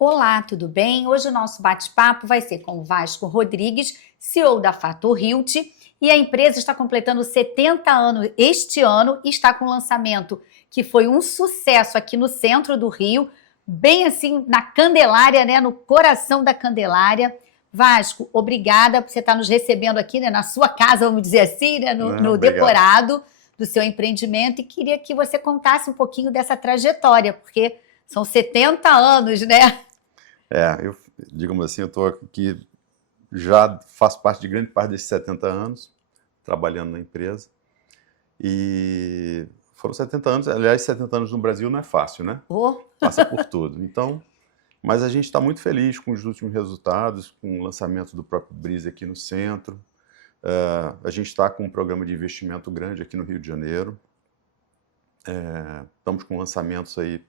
Olá, tudo bem? Hoje o nosso bate-papo vai ser com o Vasco Rodrigues, CEO da Fator Realty, e a empresa está completando 70 anos este ano e está com um lançamento que foi um sucesso aqui no centro do Rio, bem assim na Candelária, né, no coração da Candelária. Vasco, obrigada por você estar nos recebendo aqui, né, na sua casa, vamos dizer assim, né, Não, no obrigado. decorado do seu empreendimento, e queria que você contasse um pouquinho dessa trajetória, porque são 70 anos, né? Digamos assim, eu estou aqui, já faço parte de grande parte desses 70 anos, trabalhando na empresa, e foram 70 anos, aliás, 70 anos no Brasil não é fácil, né? Oh. Passa por tudo. Então, mas a gente está muito feliz com os últimos resultados, com o lançamento do próprio Breeze aqui no centro. A gente está com um programa de investimento grande aqui no Rio de Janeiro. Estamos com lançamentos aí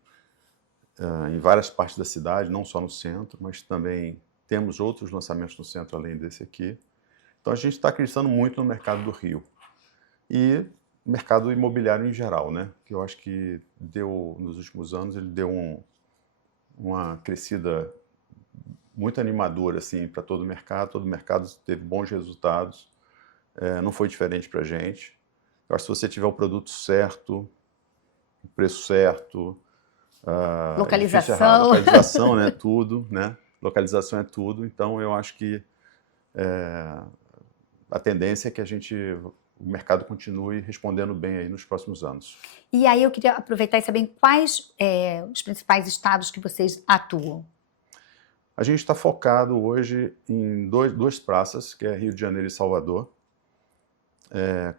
em várias partes da cidade, não só no centro, mas também temos outros lançamentos no centro além desse aqui. Então a gente está acreditando muito no mercado do Rio e mercado imobiliário em geral, né? Que eu acho que deu, nos últimos anos, ele deu uma crescida muito animadora assim, para todo o mercado teve bons resultados, não foi diferente para a gente. Eu acho que se você tiver o produto certo, o preço certo, Localização. Localização, né? Tudo, né? Localização é tudo. Então, eu acho que a tendência é que o mercado continue respondendo bem aí nos próximos anos. E aí eu queria aproveitar e saber em quais os principais estados que vocês atuam. A gente está focado hoje em duas praças, que é Rio de Janeiro e Salvador,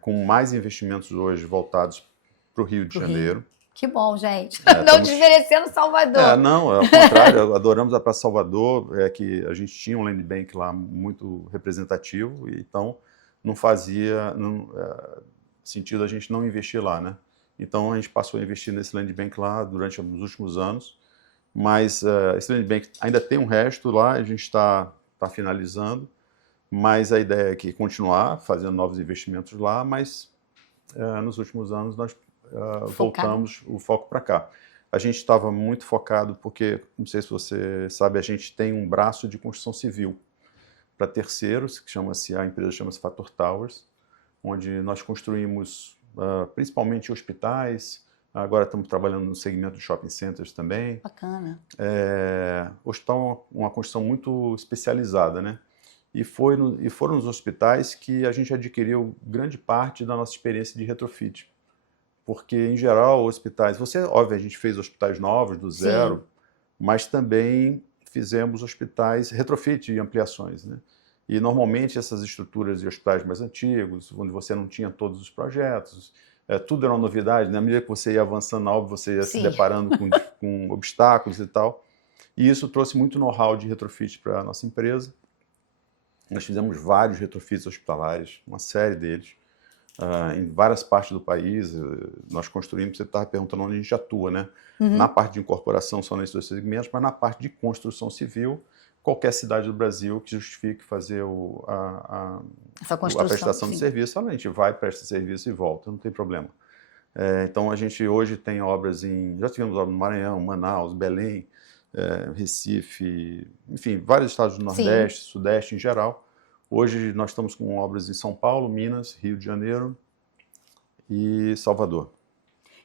com mais investimentos hoje voltados para o Rio de Janeiro. Que bom, gente. Não desmerecendo Salvador. Não, ao contrário, adoramos a Praça Salvador, que a gente tinha um land bank lá muito representativo, então não fazia sentido a gente não investir lá, né? Então a gente passou a investir nesse land bank lá durante os últimos anos, mas esse land bank ainda tem um resto lá, a gente está finalizando, mas a ideia é que continuar fazendo novos investimentos lá, mas nos últimos anos nós voltamos o foco para cá. A gente estava muito focado porque, não sei se você sabe, a gente tem um braço de construção civil para terceiros, que a empresa chama-se Fator Towers, onde nós construímos principalmente hospitais, agora estamos trabalhando no segmento de shopping centers também. Bacana. Hospital é uma construção muito especializada, né? E foram nos hospitais que a gente adquiriu grande parte da nossa experiência de retrofit. Porque, em geral, hospitais... Óbvio, a gente fez hospitais novos, do zero, sim, mas também fizemos hospitais retrofit e ampliações, né? E, normalmente, essas estruturas de hospitais mais antigos, onde você não tinha todos os projetos, tudo era uma novidade, né? À medida que você ia avançando na obra, você ia se deparando com obstáculos e tal. E isso trouxe muito know-how de retrofit para a nossa empresa. Nós fizemos vários retrofits hospitalares, uma série deles. Em várias partes do país, nós construímos, você estava perguntando onde a gente atua, né? Uhum. Na parte de incorporação são nesses dois segmentos, mas na parte de construção civil, qualquer cidade do Brasil que justifique fazer a prestação de serviço, a gente vai, presta serviço e volta, não tem problema. Então a gente hoje tem obras já tivemos obras no Maranhão, Manaus, Belém, Recife, enfim, vários estados do Nordeste, sim, Sudeste em geral. Hoje nós estamos com obras em São Paulo, Minas, Rio de Janeiro e Salvador.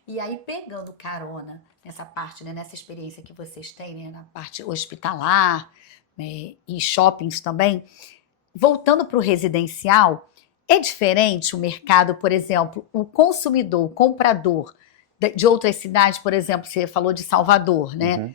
E aí, pegando carona nessa parte, né, nessa experiência que vocês têm, né, na parte hospitalar, né, e shoppings também, voltando para o residencial, é diferente o mercado, por exemplo, o consumidor, o comprador de outras cidades, por exemplo, você falou de Salvador, né? Uhum.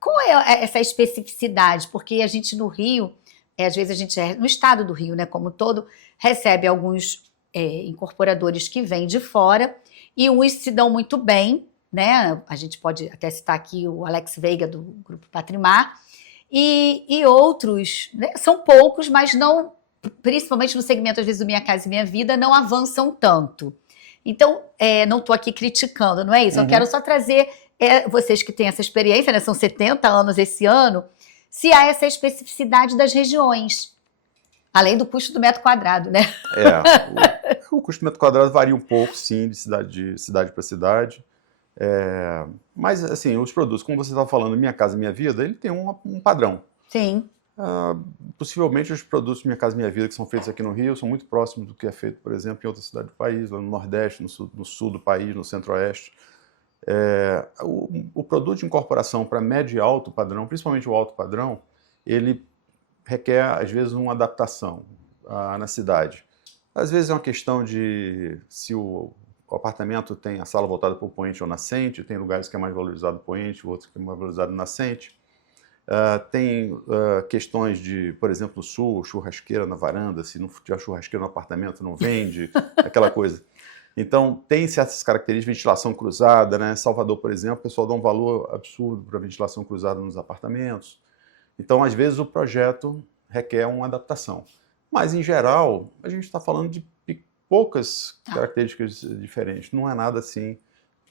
Qual é essa especificidade? Porque a gente no Rio... às vezes a gente, no estado do Rio, né, como um todo, recebe alguns incorporadores que vêm de fora e uns se dão muito bem, né? A gente pode até citar aqui o Alex Veiga, do Grupo Patrimar, e outros, né, são poucos, mas não, principalmente no segmento, às vezes, do Minha Casa e Minha Vida, não avançam tanto. Então, não estou aqui criticando, não é isso? Uhum. Eu quero só trazer, vocês que têm essa experiência, né, são 70 anos esse ano, se há essa especificidade das regiões, além do custo do metro quadrado, né? O custo do metro quadrado varia um pouco, sim, de cidade para cidade. Mas, assim, os produtos, como você estava falando, Minha Casa Minha Vida, ele tem um padrão. Sim. Possivelmente os produtos Minha Casa Minha Vida que são feitos aqui no Rio são muito próximos do que é feito, por exemplo, em outra cidade do país, lá no Nordeste, no sul do país, no Centro-Oeste. O produto de incorporação para médio e alto padrão, principalmente o alto padrão, ele requer, às vezes, uma adaptação na cidade. Às vezes é uma questão de se o apartamento tem a sala voltada para o poente ou nascente, tem lugares que é mais valorizado o poente, outros que é mais valorizado o nascente. Tem questões de, por exemplo, no sul, churrasqueira na varanda, se não tiver churrasqueira no apartamento não vende, aquela coisa. Então, tem certas características, ventilação cruzada, né? Salvador, por exemplo, o pessoal dá um valor absurdo para ventilação cruzada nos apartamentos. Então, às vezes, o projeto requer uma adaptação. Mas, em geral, a gente está falando de poucas características diferentes. Não é nada assim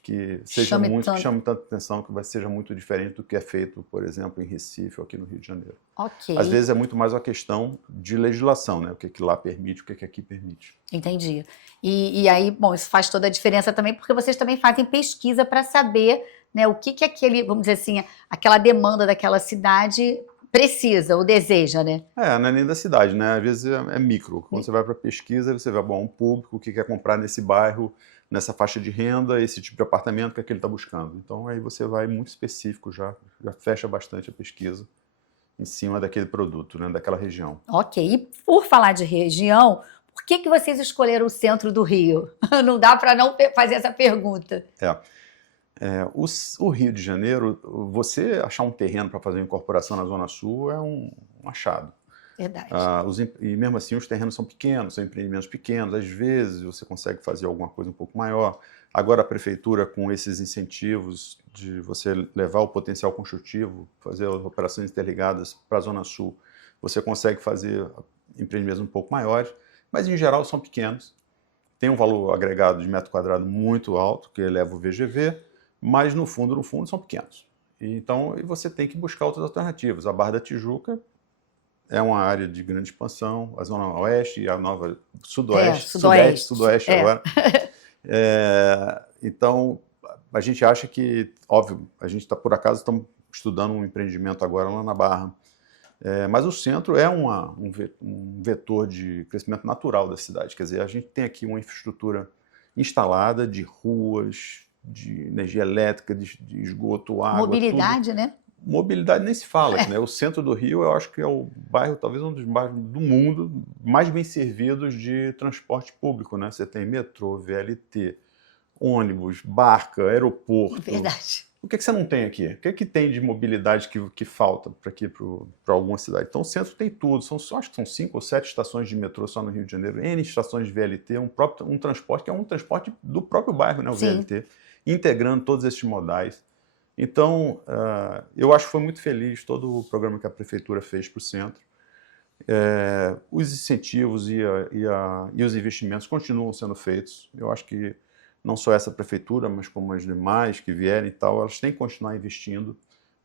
que seja que chame tanta atenção, que seja muito diferente do que é feito, por exemplo, em Recife ou aqui no Rio de Janeiro. Ok. Às vezes é muito mais uma questão de legislação, né? O que lá permite, o que aqui permite. Entendi. E aí, bom, isso faz toda a diferença também, porque vocês também fazem pesquisa para saber, né, o que aquele, vamos dizer assim, aquela demanda daquela cidade precisa ou deseja, né? Não é nem da cidade, né? Às vezes é micro. Quando você vai para pesquisa, você vê, bom, um público, o que quer comprar nesse bairro, nessa faixa de renda, esse tipo de apartamento que é que ele está buscando. Então, aí você vai muito específico já fecha bastante a pesquisa em cima daquele produto, né, daquela região. Ok. E por falar de região, por que vocês escolheram o centro do Rio? Não dá para não fazer essa pergunta. O Rio de Janeiro, você achar um terreno para fazer uma incorporação na Zona Sul é um achado. Verdade. E mesmo assim os terrenos são pequenos, são empreendimentos pequenos, às vezes você consegue fazer alguma coisa um pouco maior. Agora a prefeitura, com esses incentivos de você levar o potencial construtivo, fazer as operações interligadas para a Zona Sul, você consegue fazer empreendimentos um pouco maiores, mas em geral são pequenos. Tem um valor agregado de metro quadrado muito alto, que eleva o VGV, mas no fundo são pequenos. Então você tem que buscar outras alternativas. A Barra da Tijuca é uma área de grande expansão, a Zona Oeste e a nova Sudoeste agora. Então, a gente acha que, óbvio, a gente está, por acaso, estamos estudando um empreendimento agora lá na Barra, mas o centro é um vetor de crescimento natural da cidade. Quer dizer, a gente tem aqui uma infraestrutura instalada de ruas, de energia elétrica, de esgoto, água. Mobilidade, né? Mobilidade nem se fala, né? O centro do Rio, eu acho que é o bairro, talvez um dos bairros do mundo mais bem servidos de transporte público, né? Você tem metrô, VLT, ônibus, barca, aeroporto. Verdade. O que você não tem aqui? O que tem de mobilidade que falta para alguma cidade? Então, o centro tem tudo. Acho que são 5 ou 7 estações de metrô só no Rio de Janeiro, N estações de VLT, um transporte que é um transporte do próprio bairro, né? O VLT, integrando todos esses modais. Então, eu acho que foi muito feliz todo o programa que a prefeitura fez para o centro. Os incentivos e os investimentos continuam sendo feitos. Eu acho que não só essa prefeitura, mas como as demais que vierem e tal, elas têm que continuar investindo,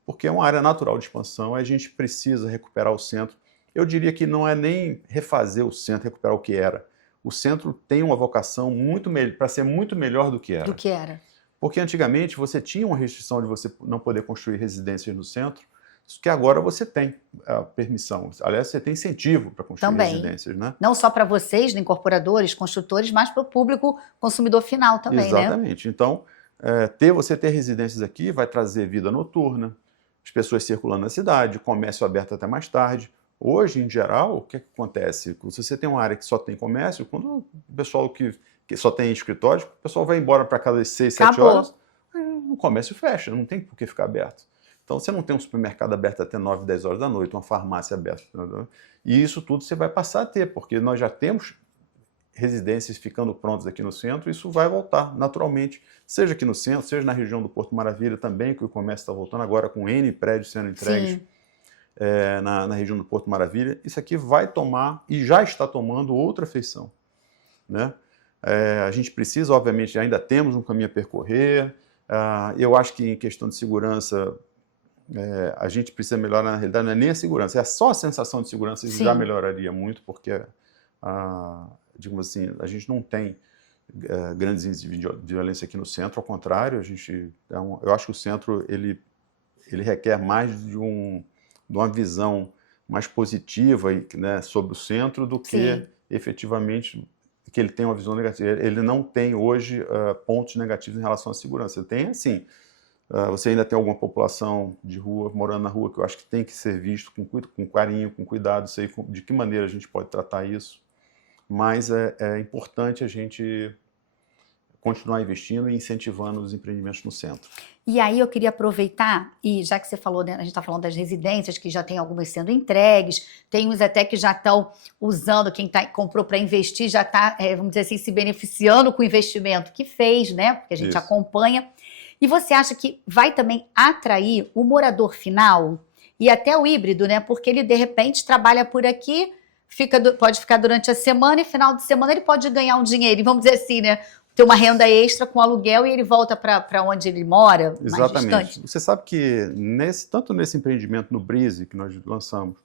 porque é uma área natural de expansão e a gente precisa recuperar o centro. Eu diria que não é nem refazer o centro, recuperar o que era. O centro tem uma vocação para ser muito melhor do que era. Porque antigamente você tinha uma restrição de você não poder construir residências no centro, que agora você tem a permissão. Aliás, você tem incentivo para construir residências, né? Não só para vocês, incorporadores, construtores, mas para o público consumidor final também, Exatamente. Né? Então, você ter residências aqui vai trazer vida noturna, as pessoas circulando na cidade, comércio aberto até mais tarde. Hoje, em geral, o que acontece? Se você tem uma área que só tem comércio, quando o pessoal que só tem escritório, o pessoal vai embora para casa às 6, 7 horas, o comércio fecha, não tem por que ficar aberto. Então, você não tem um supermercado aberto até 9, 10 horas da noite, uma farmácia aberta. E isso tudo você vai passar a ter, porque nós já temos residências ficando prontas aqui no centro, isso vai voltar naturalmente, seja aqui no centro, seja na região do Porto Maravilha também, que o comércio está voltando agora com N prédios sendo entregues na região do Porto Maravilha. Isso aqui vai tomar, e já está tomando, outra feição, né? A gente precisa, obviamente, ainda temos um caminho a percorrer. Eu acho que em questão de segurança, a gente precisa melhorar, na realidade, não é nem a segurança, é só a sensação de segurança, isso já melhoraria muito, porque, digamos assim, a gente não tem grandes índices de violência aqui no centro, ao contrário, eu acho que o centro ele requer mais de uma visão mais positiva, né, sobre o centro do que efetivamente que ele tem uma visão negativa. Ele não tem hoje pontos negativos em relação à segurança. Ele tem, assim, você ainda tem alguma população de rua, morando na rua, que eu acho que tem que ser visto com carinho, com cuidado, sei de que maneira a gente pode tratar isso, mas é importante a gente continuar investindo e incentivando os empreendimentos no centro. E aí eu queria aproveitar, e já que você falou, né, a gente está falando das residências, que já tem algumas sendo entregues, tem uns até que já estão usando, quem comprou para investir já está, vamos dizer assim, se beneficiando com o investimento que fez, né? Porque a gente acompanha. E você acha que vai também atrair o morador final e até o híbrido, né? Porque ele, de repente, trabalha por aqui, pode ficar durante a semana e final de semana ele pode ganhar um dinheiro, e vamos dizer assim, né? Ter uma renda extra com aluguel e ele volta para onde ele mora, mais Exatamente. distante. Você sabe que tanto nesse empreendimento no Breeze que nós lançamos,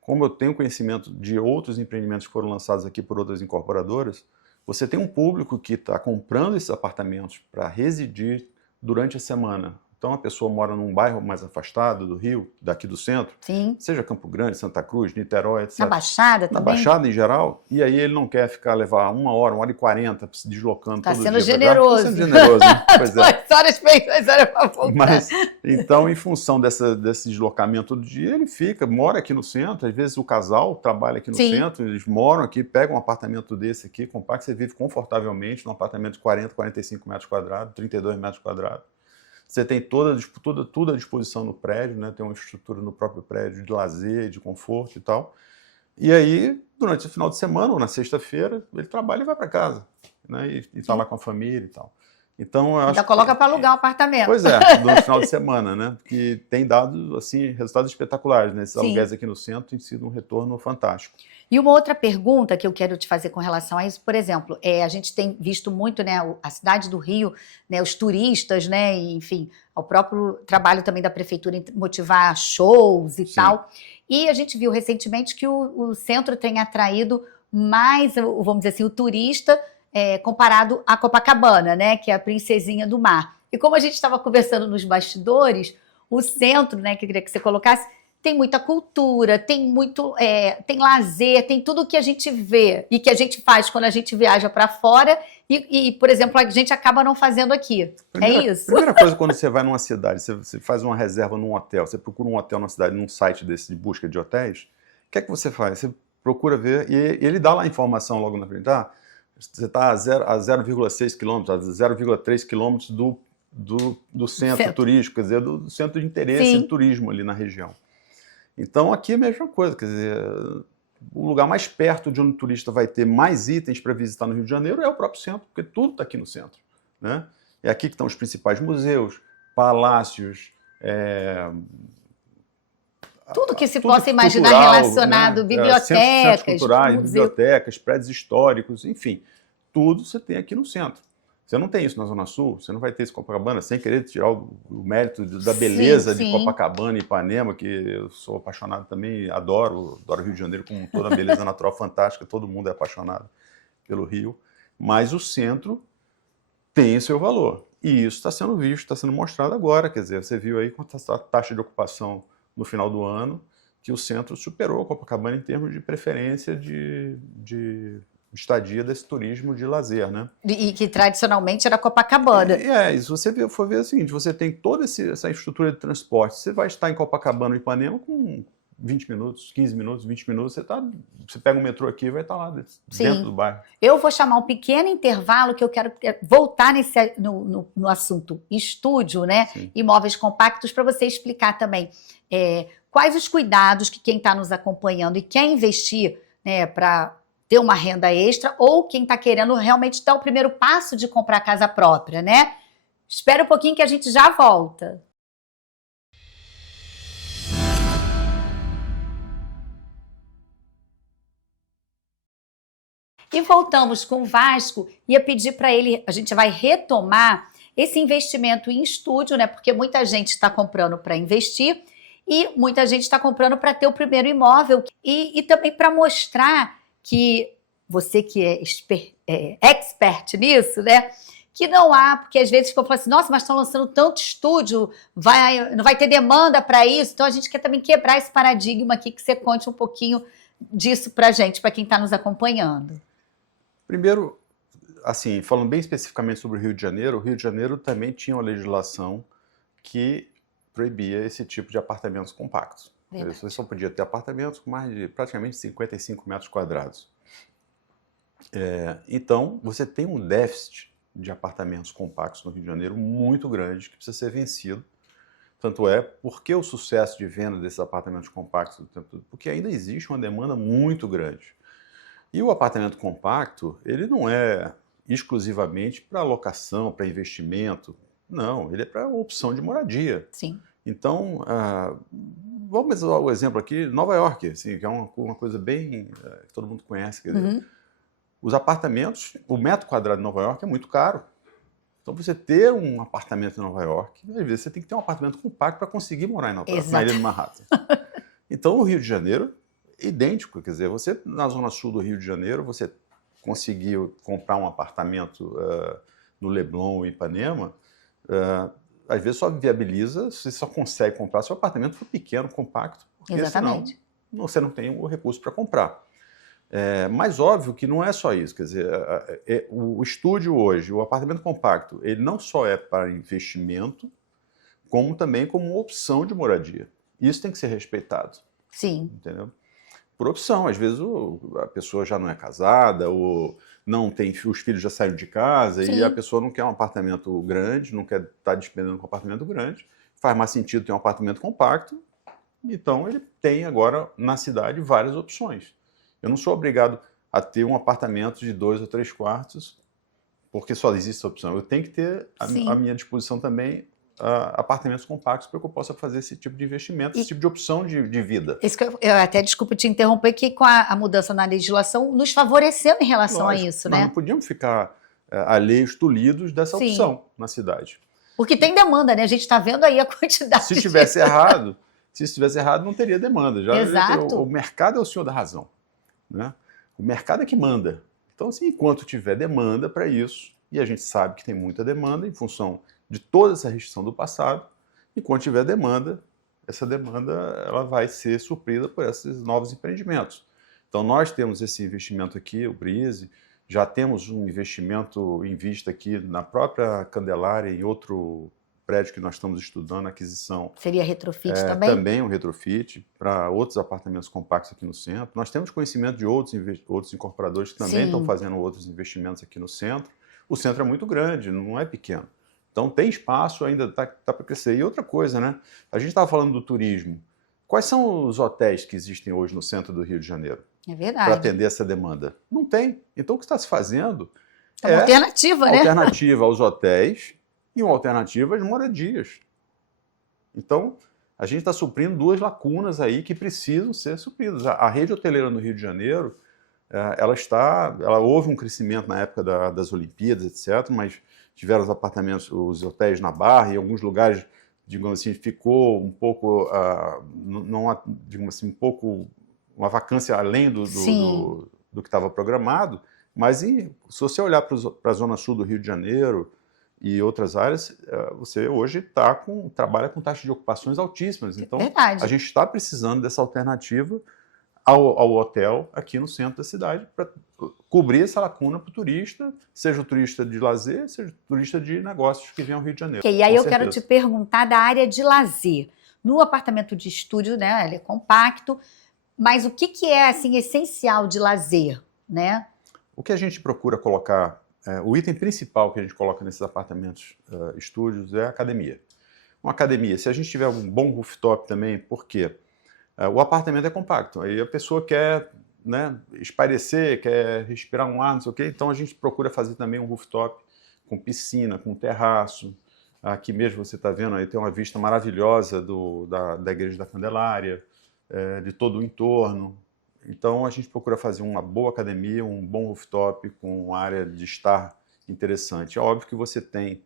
como eu tenho conhecimento de outros empreendimentos que foram lançados aqui por outras incorporadoras, você tem um público que está comprando esses apartamentos para residir durante a semana. Então a pessoa mora num bairro mais afastado do Rio, daqui do centro, seja Campo Grande, Santa Cruz, Niterói, etc. Na Baixada também? Na Baixada em geral, e aí ele não quer levar 1 hora e 40 se deslocando todo dia. Está sendo generoso. Está sendo generoso, né? Pois é. 2 horas para voltar. Mas, então, em função desse deslocamento todo dia, ele mora aqui no centro, às vezes o casal trabalha aqui no centro, eles moram aqui, pegam um apartamento desse aqui, compacto, você vive confortavelmente num apartamento de 40, 45 metros quadrados, 32 metros quadrados. Você tem tudo à disposição no prédio, né? Tem uma estrutura no próprio prédio de lazer, de conforto e tal. E aí, durante o final de semana ou na sexta-feira, ele trabalha e vai para casa, né? E está lá com a família e tal. Então, eu acho já coloca para alugar o apartamento. Pois é, no final de semana, né? Que tem dado, assim, resultados espetaculares, né? Esses aluguéis aqui no centro têm sido um retorno fantástico. E uma outra pergunta que eu quero te fazer com relação a isso, por exemplo, a gente tem visto muito, né, a cidade do Rio, né, os turistas, né, e, enfim, o próprio trabalho também da prefeitura em motivar shows e tal. E a gente viu recentemente que o centro tem atraído mais, vamos dizer assim, o turista comparado à Copacabana, né, que é a princesinha do mar. E como a gente estava conversando nos bastidores, o centro, né, que eu queria que você colocasse, tem muita cultura, tem tem lazer, tem tudo que a gente vê e que a gente faz quando a gente viaja para fora e, por exemplo, a gente acaba não fazendo aqui. É isso? Primeira coisa, quando você vai numa cidade, você faz uma reserva num hotel, você procura um hotel na cidade, num site desse de busca de hotéis, o que é que você faz? Você procura ver e ele dá lá a informação logo na frente. Você está a 0,6 quilômetros, a 0,3 quilômetros do centro turístico, quer dizer, do centro de interesse de turismo ali na região. Então, aqui é a mesma coisa, quer dizer, o lugar mais perto de onde o turista vai ter mais itens para visitar no Rio de Janeiro é o próprio centro, porque tudo está aqui no centro, né? É aqui que estão os principais museus, palácios, tudo que se possa imaginar relacionado, né? Bibliotecas, centros culturais, bibliotecas, prédios históricos, enfim, tudo você tem aqui no centro. Você não tem isso na Zona Sul, você não vai ter isso em Copacabana, sem querer tirar o mérito da beleza de Copacabana e Ipanema, que eu sou apaixonado também, adoro o Rio de Janeiro com toda a beleza natural fantástica, todo mundo é apaixonado pelo Rio, mas o centro tem seu valor, e isso está sendo visto, está sendo mostrado agora, quer dizer, você viu aí quanto a taxa de ocupação no final do ano, que o centro superou a Copacabana em termos de preferência de estadia desse turismo de lazer, né? E que tradicionalmente era Copacabana. Se você for ver o seguinte, você tem toda essa estrutura de transporte, você vai estar em Copacabana e Ipanema com 20 minutos, 15 minutos, 20 minutos, você pega um metrô aqui e vai estar lá dentro do bairro. Eu vou chamar um pequeno intervalo que eu quero voltar no assunto estúdio, né? Imóveis compactos, para você explicar também quais os cuidados que quem está nos acompanhando e quer investir, né, para ter uma renda extra, ou quem está querendo realmente dar o primeiro passo de comprar casa própria, né? Espera um pouquinho que a gente já volta. E voltamos com o Vasco, ia pedir para ele, a gente vai retomar esse investimento em estúdio, né? Porque muita gente está comprando para investir e muita gente está comprando para ter o primeiro imóvel e também para mostrar que você que é expert nisso, né? Que não há, porque às vezes eu falo assim, nossa, mas estão lançando tanto estúdio, não vai ter demanda para isso, então a gente quer também quebrar esse paradigma aqui, que você conte um pouquinho disso para a gente, para quem está nos acompanhando. Primeiro, assim, falando bem especificamente sobre o Rio de Janeiro também tinha uma legislação que proibia esse tipo de apartamentos compactos. Você só podia ter apartamentos com mais de praticamente 55 metros quadrados. Então, você tem um déficit de apartamentos compactos no Rio de Janeiro muito grande que precisa ser vencido. Tanto é porque o sucesso de venda desses apartamentos compactos, porque ainda existe uma demanda muito grande. E o apartamento compacto, ele não é exclusivamente para locação, para investimento. Não, ele é para opção de moradia. Sim. Então, vamos usar o exemplo aqui, Nova York, assim, que é uma coisa bem que todo mundo conhece. Quer dizer, os apartamentos, o metro quadrado de Nova York é muito caro. Então, você ter um apartamento em Nova York, às vezes você tem que ter um apartamento compacto para conseguir morar em Nova York, na ilha de Manhattan. Então, o Rio de Janeiro, idêntico. Quer dizer, você na zona sul do Rio de Janeiro, você conseguiu comprar um apartamento no Leblon ou Ipanema, às vezes só viabiliza, você só consegue comprar se o apartamento for pequeno, compacto, porque senão você não tem o recurso para comprar. Mas óbvio que não é só isso, quer dizer, o estúdio hoje, o apartamento compacto, ele não só é para investimento, como também como opção de moradia. Isso tem que ser respeitado. Sim. Entendeu? Por opção, às vezes a pessoa já não é casada, ou não tem, os filhos já saíram de casa, e a pessoa não quer um apartamento grande, não quer estar despendendo com um apartamento grande, faz mais sentido ter um apartamento compacto, então ele tem agora na cidade várias opções. Eu não sou obrigado a ter um apartamento de 2 ou 3 quartos, porque só existe essa opção. Eu tenho que ter à minha disposição também apartamentos compactos para que eu possa fazer esse tipo de investimento, esse tipo de opção de vida. Isso que eu até, desculpa te interromper, que com a mudança na legislação nos favoreceu em relação a isso, né? Nós não podíamos ficar alheios, tolidos dessa opção na cidade. Porque tem demanda, né? A gente está vendo aí a quantidade. Se estivesse errado, não teria demanda. Exato. O mercado é o senhor da razão, né? O mercado é que manda. Então, assim, enquanto tiver demanda para isso, e a gente sabe que tem muita demanda em função de toda essa restrição do passado, enquanto tiver demanda, essa demanda ela vai ser suprida por esses novos empreendimentos. Então, nós temos esse investimento aqui, o Breezy, já temos um investimento em vista aqui na própria Candelária, em outro prédio que nós estamos estudando, aquisição. Seria retrofit também? Também um retrofit para outros apartamentos compactos aqui no centro. Nós temos conhecimento de outros incorporadores que também estão fazendo outros investimentos aqui no centro. O centro é muito grande, não é pequeno. Então tem espaço, ainda está para crescer. E outra coisa, né? A gente estava falando do turismo. Quais são os hotéis que existem hoje no centro do Rio de Janeiro? É verdade. Para atender essa demanda? Não tem. Então o que está se fazendo é uma alternativa, né? Alternativa aos hotéis e uma alternativa às moradias. Então, a gente está suprindo duas lacunas aí que precisam ser supridas. A rede hoteleira no Rio de Janeiro, ela houve um crescimento na época das Olimpíadas, etc., mas tiveram os apartamentos, os hotéis na Barra, e em alguns lugares, digamos assim, ficou um pouco, digamos assim, um pouco uma vacância além do que estava programado, mas se você olhar para a zona sul do Rio de Janeiro e outras áreas, você hoje trabalha com taxas de ocupações altíssimas. Então, a gente está precisando dessa alternativa ao hotel aqui no centro da cidade para cobrir essa lacuna para o turista, seja o turista de lazer, seja o turista de negócios que vem ao Rio de Janeiro. E aí eu quero te perguntar da área de lazer. No apartamento de estúdio, né, ele é compacto, mas o que é assim essencial de lazer, né? O que a gente procura colocar, o item principal que a gente coloca nesses apartamentos estúdios é a academia. Uma academia, se a gente tiver um bom rooftop também, por quê? O apartamento é compacto, aí a pessoa quer, né, espairecer, quer respirar um ar, não sei o quê, então a gente procura fazer também um rooftop com piscina, com terraço. Aqui mesmo você está vendo, aí tem uma vista maravilhosa da Igreja da Candelária, de todo o entorno. Então a gente procura fazer uma boa academia, um bom rooftop com área de estar interessante. É óbvio que você tem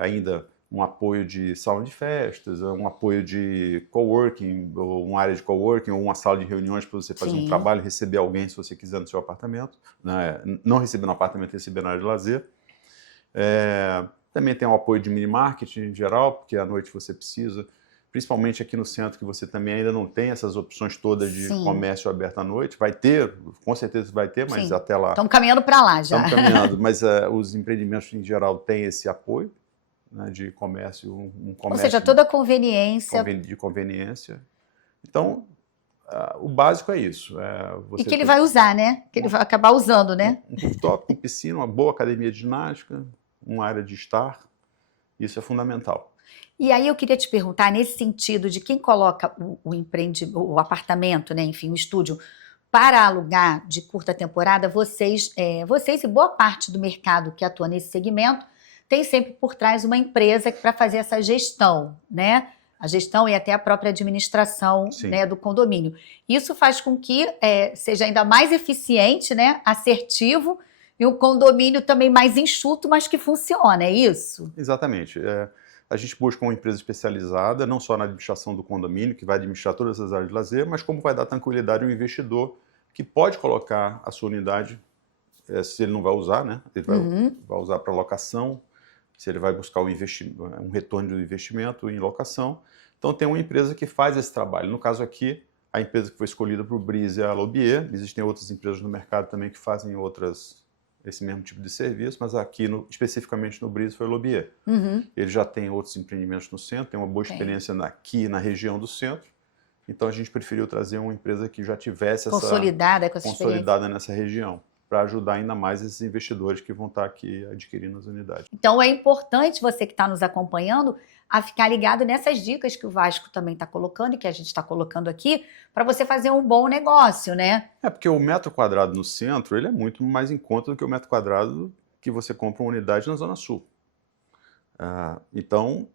ainda um apoio de salão de festas, um apoio de coworking, ou uma área de coworking, ou uma sala de reuniões para você fazer um trabalho, receber alguém se você quiser no seu apartamento, né? Não receber no apartamento, receber na área de lazer. Também tem um apoio de mini marketing em geral, porque à noite você precisa, principalmente aqui no centro, que você também ainda não tem essas opções todas de comércio aberto à noite. Vai ter, com certeza vai ter, mas até lá... Estamos caminhando para lá já. Estamos caminhando, mas os empreendimentos em geral têm esse apoio, né, de comércio, um comércio... Ou seja, toda a conveniência... De conveniência. Então, o básico é isso. E que ele vai usar, né? Que ele vai acabar usando, né? Um rooftop, com piscina, uma boa academia de ginástica, uma área de estar. Isso é fundamental. E aí eu queria te perguntar, nesse sentido de quem coloca o apartamento, né, enfim, o estúdio, para alugar de curta temporada, vocês e boa parte do mercado que atua nesse segmento tem sempre por trás uma empresa para fazer essa gestão, né? A gestão e até a própria administração, né, do condomínio. Isso faz com que seja ainda mais eficiente, né, assertivo, e um condomínio também mais enxuto, mas que funciona, é isso? Exatamente. A gente busca uma empresa especializada, não só na administração do condomínio, que vai administrar todas as áreas de lazer, mas como vai dar tranquilidade ao investidor que pode colocar a sua unidade, se ele não vai usar, né? Ele vai usar para locação, se ele vai buscar um retorno do investimento em locação. Então tem uma empresa que faz esse trabalho. No caso aqui, a empresa que foi escolhida para o Breeze é a Lobier. Existem outras empresas no mercado também que fazem esse mesmo tipo de serviço, mas aqui, especificamente no Breeze, foi o Lobier. Ele já tem outros empreendimentos no centro, tem uma boa experiência aqui na região do centro, então a gente preferiu trazer uma empresa que já tivesse consolidada nessa região, para ajudar ainda mais esses investidores que vão estar aqui adquirindo as unidades. Então é importante você que está nos acompanhando a ficar ligado nessas dicas que o Vasco também está colocando e que a gente está colocando aqui para você fazer um bom negócio, né? Porque o metro quadrado no centro ele é muito mais em conta do que o metro quadrado que você compra uma unidade na Zona Sul. Então,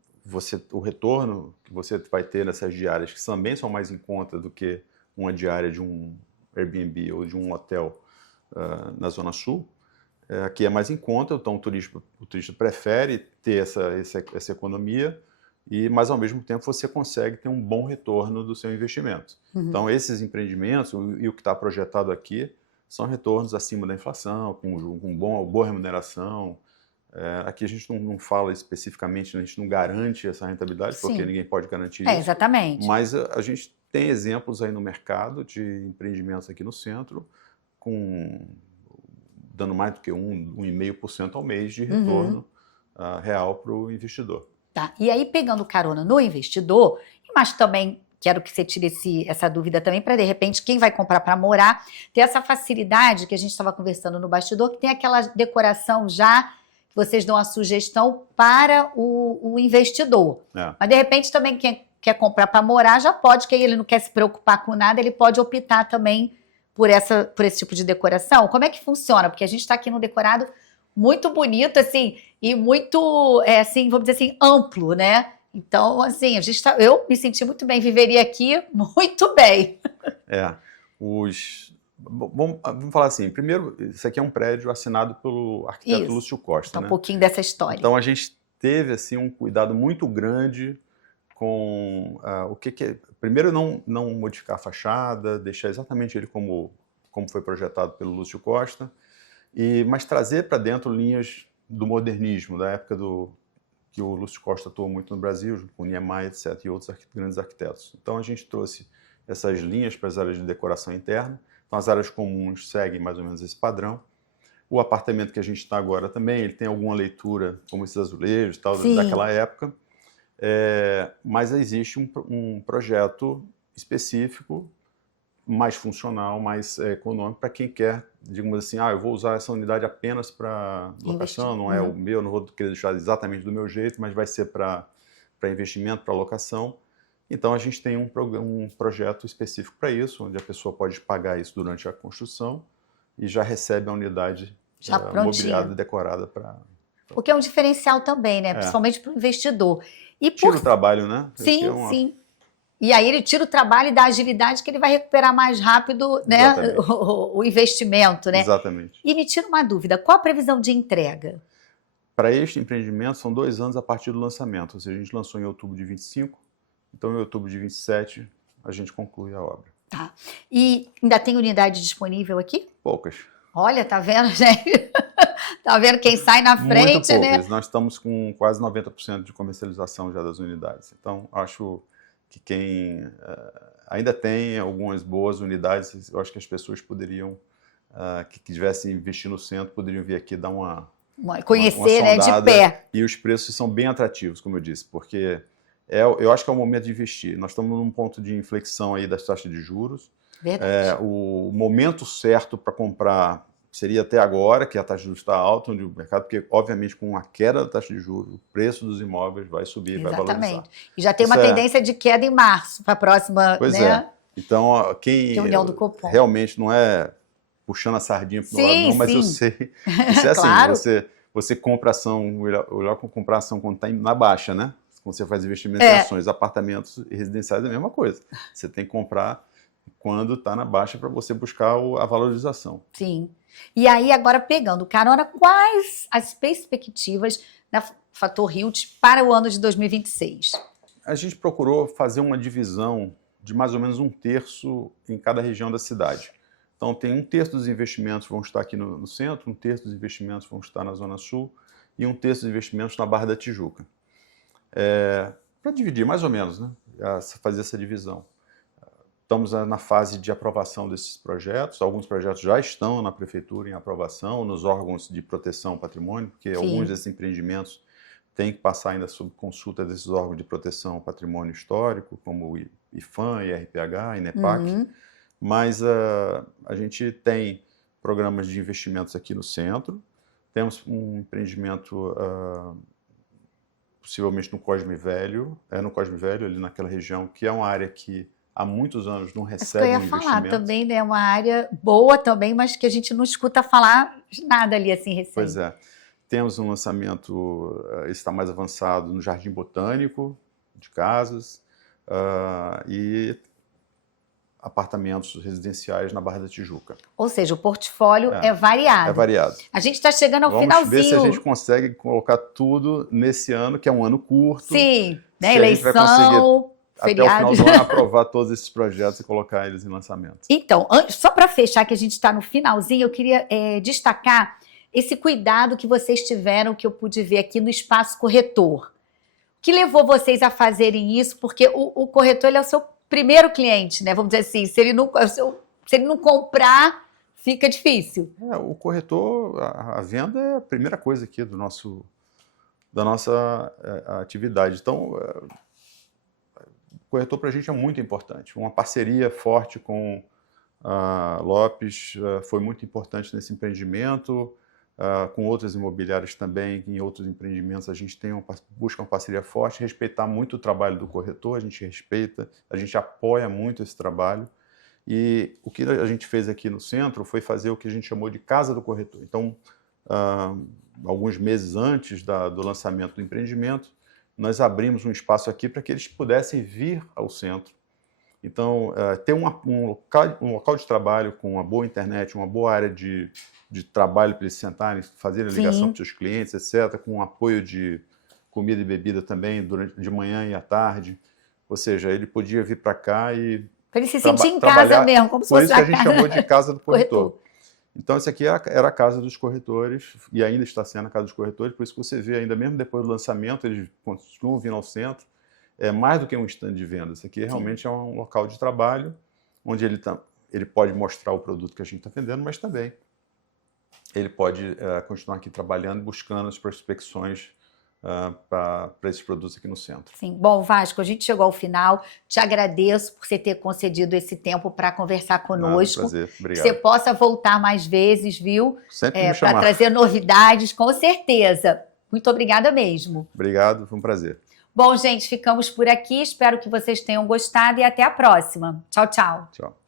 o retorno que você vai ter nessas diárias, que também são mais em conta do que uma diária de um Airbnb ou de um hotel na Zona Sul, aqui é mais em conta, então o turista prefere ter essa economia, mas ao mesmo tempo você consegue ter um bom retorno do seu investimento. Então esses empreendimentos e o que está projetado aqui são retornos acima da inflação, com boa remuneração. Aqui a gente não fala especificamente, a gente não garante essa rentabilidade, porque ninguém pode garantir isso. Exatamente. Mas a gente tem exemplos aí no mercado de empreendimentos aqui no centro, dando mais do que 1,5% ao mês de retorno real para o investidor. Tá. E aí, pegando carona no investidor, mas também quero que você tire essa dúvida também, para de repente, quem vai comprar para morar, ter essa facilidade que a gente estava conversando no bastidor, que tem aquela decoração já, que vocês dão a sugestão para o investidor. Mas de repente também quem quer comprar para morar já pode, que aí ele não quer se preocupar com nada, ele pode optar também por esse tipo de decoração. Como é que funciona? Porque a gente está aqui num decorado muito bonito, assim, e muito, assim, vamos dizer assim, amplo, né? Então, assim, eu me senti muito bem, viveria aqui muito bem. Vamos falar assim, primeiro, isso aqui é um prédio assinado pelo arquiteto Lúcio Costa. Então, um pouquinho dessa história. Então, a gente teve, assim, um cuidado muito grande com o que primeiro, não modificar a fachada, deixar exatamente ele como foi projetado pelo Lúcio Costa, mas trazer para dentro linhas do modernismo, da época que o Lúcio Costa atuou muito no Brasil, junto com o Niemeyer, etc., e outros grandes arquitetos. Então a gente trouxe essas linhas para as áreas de decoração interna, então as áreas comuns seguem mais ou menos esse padrão. O apartamento que a gente está agora também, ele tem alguma leitura, como esses azulejos e tal, daquela época, mas existe um projeto específico, mais funcional, mais econômico, para quem quer, digamos assim, eu vou usar essa unidade apenas para locação, não é o meu, não vou querer deixar exatamente do meu jeito, mas vai ser para investimento, para locação. Então a gente tem um projeto específico para isso, onde a pessoa pode pagar isso durante a construção e já recebe a unidade mobiliada e decorada para... Porque é um diferencial também, né? Principalmente para o investidor. Tira o trabalho, né? Sim, sim. E aí ele tira o trabalho e dá agilidade que ele vai recuperar mais rápido, né, o investimento, né? Exatamente. E me tira uma dúvida, qual a previsão de entrega? Para este empreendimento, são 2 anos a partir do lançamento. Ou seja, a gente lançou em outubro de 25, então em outubro de 27 a gente conclui a obra. Tá. E ainda tem unidade disponível aqui? Poucas. Olha, tá vendo, gente? Tá vendo quem sai na frente, Muito né? poucas. Nós estamos com quase 90% de comercialização já das unidades. Então, acho que quem ainda tem algumas boas unidades, eu acho que as pessoas poderiam, que estivessem investindo no centro, poderiam vir aqui dar uma Conhecer, né, de pé. E os preços são bem atrativos, como eu disse, porque eu acho que é o momento de investir. Nós estamos num ponto de inflexão aí das taxas de juros. Verdade. O momento certo para comprar seria até agora, que a taxa de juros está alta no mercado, porque, obviamente, com a queda da taxa de juros, o preço dos imóveis vai subir e vai valorizar. Exatamente. E já tem uma tendência de queda em março para a próxima, pois né? É. Então, quem reunião do Copom. Realmente não é puxando a sardinha para o lado, não, mas eu sei. Isso é Claro. assim, você compra ação, melhor comprar ação quando está na baixa, né? Quando você faz investimento em ações, apartamentos e residenciais é a mesma coisa. Você tem que comprar quando está na baixa para você buscar a valorização. Sim. E aí, agora pegando carona, quais as perspectivas da Fator Realty para o ano de 2026? A gente procurou fazer uma divisão de mais ou menos 1/3 em cada região da cidade. Então, tem 1/3 dos investimentos vão estar aqui no centro, 1/3 dos investimentos vão estar na Zona Sul e 1/3 dos investimentos na Barra da Tijuca. Para dividir, mais ou menos, né? Fazer essa divisão. Estamos na fase de aprovação desses projetos. Alguns projetos já estão na prefeitura em aprovação, nos órgãos de proteção ao patrimônio, porque alguns desses empreendimentos têm que passar ainda sob consulta desses órgãos de proteção ao patrimônio histórico, como o IFAM, IRPH, INEPAC. Mas a gente tem programas de investimentos aqui no centro. Temos um empreendimento possivelmente no Cosme Velho, ali naquela região, que é uma área que há muitos anos não recebe investimento. Eu ia falar também, né? Uma área boa também, mas que a gente não escuta falar de nada ali assim recente. Pois é. Temos um lançamento, esse está mais avançado, no Jardim Botânico, de casas, e apartamentos residenciais na Barra da Tijuca. Ou seja, o portfólio é variado. É variado. A gente está chegando ao finalzinho. Vamos ver se a gente consegue colocar tudo nesse ano, que é um ano curto. Sim, né? Eleição, até o final do ano, aprovar todos esses projetos e colocar eles em lançamento. Então, só para fechar, que a gente está no finalzinho, eu queria destacar esse cuidado que vocês tiveram, que eu pude ver aqui no Espaço Corretor. O que levou vocês a fazerem isso? Porque o corretor ele é o seu primeiro cliente, né? Vamos dizer assim, se ele não comprar, fica difícil. O corretor, a venda é a primeira coisa aqui da nossa atividade. Então, o corretor para a gente é muito importante. Uma parceria forte com a Lopes foi muito importante nesse empreendimento, com outras imobiliárias também, em outros empreendimentos a gente busca uma parceria forte, respeitar muito o trabalho do corretor, a gente respeita, a gente apoia muito esse trabalho. E o que a gente fez aqui no centro foi fazer o que a gente chamou de Casa do Corretor. Então, alguns meses antes do lançamento do empreendimento, nós abrimos um espaço aqui para que eles pudessem vir ao centro. Então, ter um local de trabalho com uma boa internet, uma boa área de trabalho para eles sentarem, fazerem ligação para os seus clientes, etc., com apoio de comida e bebida também de manhã e à tarde. Ou seja, ele podia vir para cá e para ele se sentir em casa mesmo, como se fosse a casa. Por isso que a gente chamou de Casa do Corretor. Então, esse aqui era a casa dos corretores, e ainda está sendo a casa dos corretores, por isso que você vê ainda mesmo depois do lançamento, eles continuam vindo ao centro. É mais do que um stand de venda. Isso aqui realmente é um local de trabalho, onde ele pode mostrar o produto que a gente está vendendo, mas também ele pode continuar aqui trabalhando, buscando as prospecções para esses produtos aqui no centro. Sim. Bom, Vasco, a gente chegou ao final. Te agradeço por você ter concedido esse tempo para conversar conosco. Prazer, obrigado. Que você possa voltar mais vezes, viu? Sempre me chamar. Para trazer novidades, com certeza. Muito obrigada mesmo. Obrigado, foi um prazer. Bom, gente, ficamos por aqui. Espero que vocês tenham gostado e até a próxima. Tchau, tchau. Tchau.